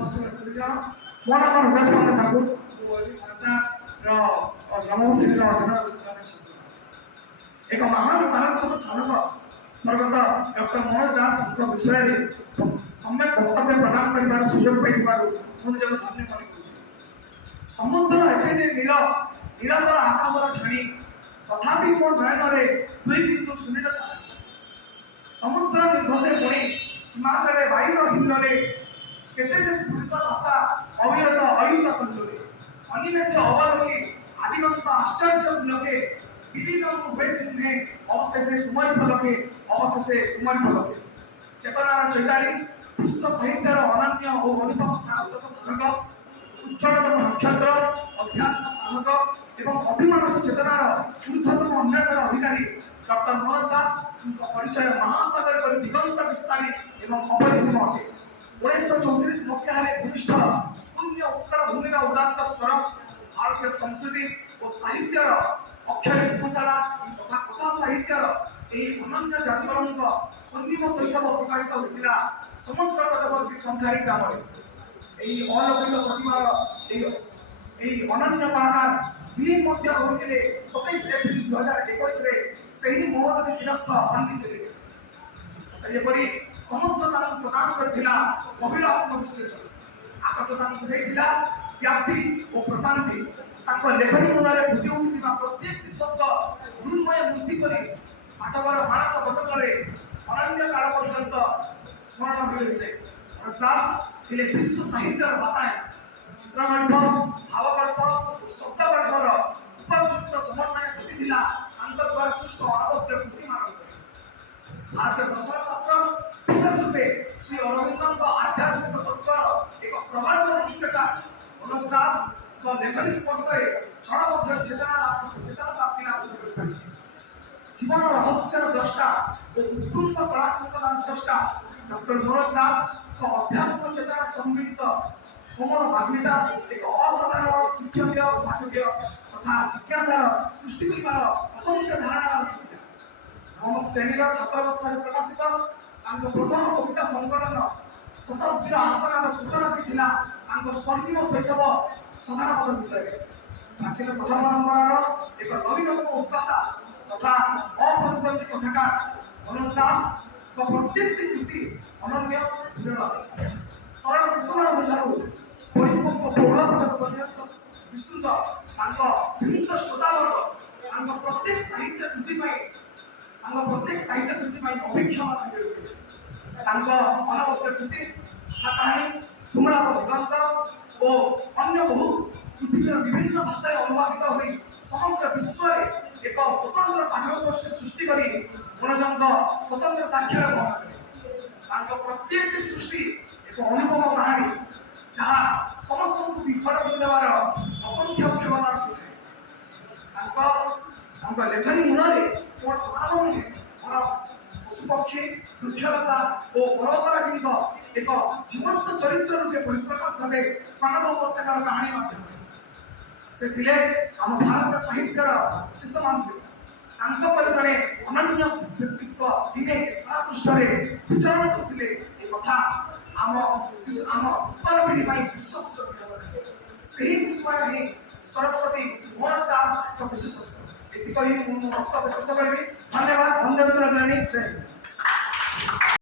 ମୋ ନାମ ରମେଶ ପଣ୍ଡା ଠାକୁର ଭାଷାର ନବଶ୍ରେଣୀର ଅଧ୍ୟୟନ ଏକ ମହାନ ସାରସ୍ୱତ ସାଧକ ସ୍ୱର୍ଗତ ଡକ୍ଟର ମୋହନ ଦାସଙ୍କ ବିଷୟରେ ସମ୍ୟକ ବକ୍ତବ୍ୟ ପ୍ରଦାନ କରିବାର ସୁଯୋଗ ପାଇଥିବାରୁ ମୁଁ ନିଜକୁ ଧନ୍ୟ ମନେ କରୁଛି। ସମୁଦ୍ର ଏତେ ଯେ ନୀଳତର ଆକାଶର ଠାଣି ତଥାପି ମୋ ନୟନରେ ଦୁଇ ବିନ୍ଦୁ ସୁନୀଳ ଛାୟା। ସମୁଦ୍ର ନିର୍ଘୋଷେ ପୁଣି ହିମାଚଳରେ ବାୟୁର ହିଲ୍ଲୋରେ କେତେ ଯେ ସ୍ଫୁରିତ ଭାଷା ଅବିରତ ଅୟୁତ କଲ୍ଲୋରେ ଅନିମେଷ ଅବଲୋକେ ଆଦିଗନ୍ତ ଆଶ୍ଚର୍ଯ୍ୟ ଲୋକେ বিলীন রূপে চিহ্নে অবশেষে তোমারি ফলকে অবশেষে তোমারি ফলকে চেতনার চৈতালি বিশ্ব সাহিত্যের অনন্য ও অনুপম সারস্বত সাধক উজ্জ্বলতম নক্ষত্র অধ্যাত্ম সাধক এবং অভিমানস চেতনার ঊর্ধ্বতম অন্বেষণ অধিকারী ডক্টর মনোজ দাস পরিচয় মহাসাগর পরি দিগন্ত বিস্তারী এবং অপরিসীম অটে। 1934 মସିହାରେ ଭୂମିଷ୍ଠ ପୁଣ୍ୟ ଉତ୍କଳ ଭୂମିର ଉଦାତ୍ତ ସ୍ୱର ଭାରତୀୟ ସଂସ୍କୃତି ଓ ସାହିତ୍ୟର ଅକ୍ଷୟ ଉପସାରା ତଥା କଥା ସାହିତ୍ୟର ଏହି ଅନନ୍ୟ ଜାତିବରଙ୍କ ସ୍ୱର୍ଣ୍ଣିମ ଶୈଶବ ପ୍ରକାଶିତ ହୋଇଥିଲା ସମୁଦ୍ର ତଟବର୍ତ୍ତୀ ସଂଖ୍ୟାରୀ ଗ୍ରାମରେ। ଏହି ଅଲୌକିକ ପ୍ରତିଭାର ଏହି ଅନନ୍ୟ କଳାକାର ବିଲୀନ ମଧ୍ୟ ହୋଇଥିଲେ 27 ଏପ୍ରିଲ 2021ରେ ସେହି ମହୋଦଧି ନିରସ୍ତ ପାଣ୍ଡିଚେରୀରେ। ଏପରି ସମୁଦ୍ର ତାଙ୍କୁ ପ୍ରଦାନ କରିଥିଲା ଗଭୀର ଆତ୍ମବିଶ୍ଳେଷଣ, ଆକାଶ ତାଙ୍କୁ ଦେଇଥିଲା ବ୍ୟାପ୍ତି ଓ ପ୍ରଶାନ୍ତି। ତାଙ୍କ ଲେଖନୀ ମୂଳରେ ଫୁଟି ଉଠୁଥିବା ପ୍ରତ୍ୟେକଟି ଶବ୍ଦ ମୃନ୍ମୟ ମୂର୍ତ୍ତି ପରି ପାଠକର ମାନସ ପଟକରେ ଅନନ୍ୟ କାଳ ପର୍ଯ୍ୟନ୍ତ ସ୍ମରଣ ହୋଇ ରହିଯାଏ। ମନୋଜ ଦାସ ଥିଲେ ବିଶ୍ୱ ସାହିତ୍ୟର ବାତାୟନ। ଚିତ୍ରଗଳ୍ପ, ଭାବଗଳ୍ପ ଓ ଶବ୍ଦଗଳ୍ପର ଉପଯୁକ୍ତ ସମନ୍ୱୟ ଘଟିଥିଲା ତାଙ୍କ ଦ୍ୱାରା ସୃଷ୍ଟ ଅନବଦ୍ୟ କୃତିମାନଙ୍କରେ। ଭାରତୀୟ ଦର୍ଶନ ଶାସ୍ତ୍ର ବିଶେଷ ରୂପେ ଶ୍ରୀ ଅରବିନ୍ଦଙ୍କ ଆଧ୍ୟାତ୍ମିକ ତତ୍ତ୍ୱର ଏକ ପ୍ରବଳ ଭାଷ୍ୟକାର ମନୋଜ ଦାସଙ୍କ ଲେଖନୀ ସ୍ପର୍ଶରେ ଛଳବଦ୍ଧ ଚେତନା ପ୍ରାପ୍ତି ଲାଭ କରିପାରିଛି। ଜୀବନ ରହସ୍ୟର ଦ୍ରଷ୍ଟା ଓ ଉତ୍କୃଷ୍ଟ କଳାତ୍ମକତାର ସ୍ରଷ୍ଟା ଡକ୍ଟର ମନୋଜ ଦାସଙ୍କ ଅଧ୍ୟାତ୍ମ ଚେତନା ସମ୍ମିଳିତ କୋମଳ ଭାଗ୍ୟତା ଏକ ଅସାଧାରଣ ଶିକ୍ଷଣୀୟ ପାଠକୀୟ ତଥା ଜିଜ୍ଞାସାର ସୃଷ୍ଟି କରିବାର ଅସଂଖ୍ୟ ଧାରଣା ରଖିଥିଲା। ନବମ ଶ୍ରେଣୀର ଛାତ୍ରାବସ୍ଥାରେ ପ୍ରକାଶିତ ତାଙ୍କ ପ୍ରଥମ କବିତା ସଂକଳନ ଶତାବ୍ଦୀର ଆତ୍ମନାଦ ସୂଚନା ଦେଇଥିଲା ତାଙ୍କ ସ୍ୱର୍ଣ୍ଣିମ ଶୈଶବ ସଦାନପଦ ବିଷୟରେ। ପ୍ରାଚୀନ ପ୍ରଥମ ପରମ୍ପରାର ଏକ ନବୀନତମ ଉତ୍ପାତା ତଥା ଅପ୍ରତିଦ୍ୱନ୍ଦୀ କଥାକାର ମନୋଜ ଦାସଙ୍କ ପ୍ରତ୍ୟେକଟି କୃତି ଅନନ୍ୟ ବିରଳ। ସରଳ ଶିଶୁମାନସ ଠାରୁ ପରିପକ୍ୱ ପ୍ରୌଢ଼ ପାଠକ ପର୍ଯ୍ୟନ୍ତ ବିସ୍ତୃତ ତାଙ୍କ ବିମୁକ୍ତ ଶ୍ରୋତାବର୍ଗ ତାଙ୍କ ପ୍ରତ୍ୟେକ ସାହିତ୍ୟ କୃତି ପାଇଁ ଅଭିକ୍ଷମ ହୋଇଥିଲେ। ତାଙ୍କ ଅନବଦ୍ୟ କୃତି କାହାଣୀ ତୁମଳାପ ଦିଗନ୍ତ ଓ ଅନ୍ୟ ବହୁ ପୃଥିବୀର ବିଭିନ୍ନ ଭାଷାରେ ଅନୁବାଦିତ ହୋଇ ସମଗ୍ର ବିଶ୍ୱରେ ଏକ ସ୍ୱତନ୍ତ୍ର ପାଠକ ଗୋଷ୍ଠୀ ସୃଷ୍ଟି କରି ମନୋଜଙ୍କ ସ୍ୱତନ୍ତ୍ର ସାକ୍ଷର ଗ୍ରହଣ କଲେ। ତାଙ୍କ ପ୍ରତ୍ୟେକଟି ସୃଷ୍ଟି ଏକ ଅନୁପମ କାହାଣୀ ଯାହା ସମସ୍ତଙ୍କୁ ବିଫଳ କରିଦେବାର ଅସଂଖ୍ୟ କ୍ଷମତା ରଖିଥାଏ। ତାଙ୍କ ଲେଖନୀ ମୂଳରେ ମୋର ମାନବ ନୁହେଁ, ମୋର ପଶୁପକ୍ଷୀ, ବୃକ୍ଷଲତା ଓ ପର୍ବତରାଜୀଙ୍କ ଏକ ଜୀବନ୍ତ ଚରିତ୍ର ରୂପେ ପରିପ୍ରକାଶ ଭାବେ ମାନବ ଉପତ୍ୟକାର କାହାଣୀ ମାଧ୍ୟମରେ। ସେ ଥିଲେ ଆମ ଭାରତୀୟ ସାହିତ୍ୟର ଶେଷ ମନ୍ତ୍ରୀ। ତାଙ୍କ ପରି ଜଣେ ଅନନ୍ୟ ବ୍ୟକ୍ତିତ୍ୱ ଦିନେ ପୃଷ୍ଠରେ ବିଚରଣ କରୁଥିଲେ ଏ କଥା ଆମ ଉତ୍ତର ପିଢ଼ି ପାଇଁ ବିଶ୍ୱସ୍ତ ବିଷୟ। ସେହି ବିସ୍ମୟ ହିଁ ସରସ୍ୱତୀ ମନୋଜ ଦାସଙ୍କ ବିଶେଷତ୍ୱ। ଏତିକି କହି ମୁଁ ବକ୍ତବ୍ୟ ଶେଷ କରିବି। ଧନ୍ୟବାଦ। ବନ୍ଦେ ଉତ୍ତର ଜଣେ ଜୟ।